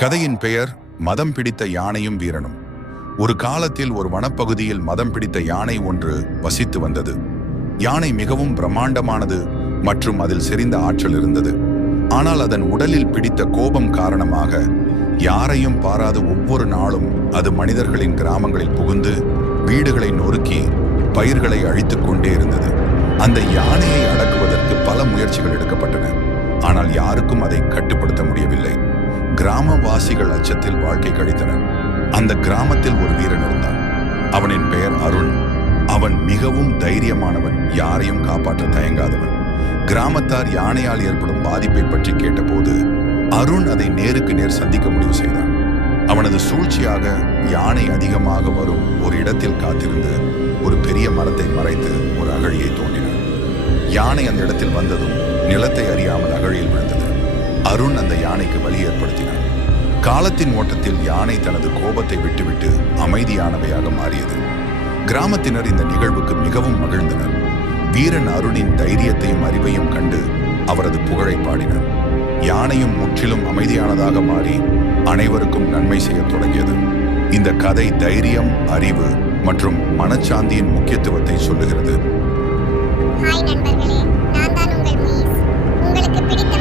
கதையின் பெயர் மதம் பிடித்த யானையும் வீரனும். ஒரு காலத்தில் ஒரு வனப்பகுதியில் மதம் பிடித்த யானை ஒன்று வசித்து வந்தது. யானை மிகவும் பிரம்மாண்டமானது மற்றும் அதில் செறிந்த ஆற்றல் இருந்தது. ஆனால் அதன் உடலில் பிடித்த கோபம் காரணமாக யாரையும் பாராது ஒவ்வொரு நாளும் அது மனிதர்களின் கிராமங்களில் புகுந்து வீடுகளை நொறுக்கி பயிர்களை அழித்துக் கொண்டே இருந்தது. அந்த யானையை அடக்குவதற்கு பல முயற்சிகள் எடுக்கப்பட்டன. ஆனால் யாருக்கும் அதை கட்டுப்படுத்த முடியவில்லை. கிராமவாசிகள் அச்சத்தில் வாழ்க்கை கழித்தனர். அந்த கிராமத்தில் ஒரு வீரன் இருந்தான். அவனின் பெயர் அருண். அவன் மிகவும் தைரியமானவன், யாரையும் காப்பாற்ற தயங்காதவன். கிராமத்தார் யானையால் ஏற்படும் பாதிப்பை பற்றி கேட்டபோது அருண் அதை நேருக்கு நேர் சந்திக்க முடிவு செய்தான். அவனது சூழ்ச்சியாக யானை அதிகமாக வரும் ஒரு இடத்தில் காத்திருந்து ஒரு பெரிய மரத்தை மறைத்து ஒரு அகழியை தோண்டினான். யானை அந்த இடத்தில் வந்ததும் நிலத்தை அறியாமல் அகழியில் விழுந்தது. அருண் அந்த யானைக்கு வழி ஏற்படுத்தினான். காலத்தின் ஓட்டத்தில் யானை தனது கோபத்தை விட்டுவிட்டு அமைதியானவையாக மாறியது. கிராமத்தினர் இந்த நிகழ்வுக்கு மிகவும் மகிழ்ந்தனர். வீரன் அருணின் தைரியத்தையும் அறிவையும் கண்டு அவரது புகழை பாடினர். யானையும் முற்றிலும் அமைதியானதாக மாறி அனைவருக்கும் நன்மை செய்ய தொடங்கியது. இந்த கதை தைரியம், அறிவு மற்றும் மனச்சாந்தியின் முக்கியத்துவத்தை சொல்லுகிறது. ஹாய் நண்பர்களே, நான் தான் உங்கள் மீஸ். உங்களுக்கு பிடித்த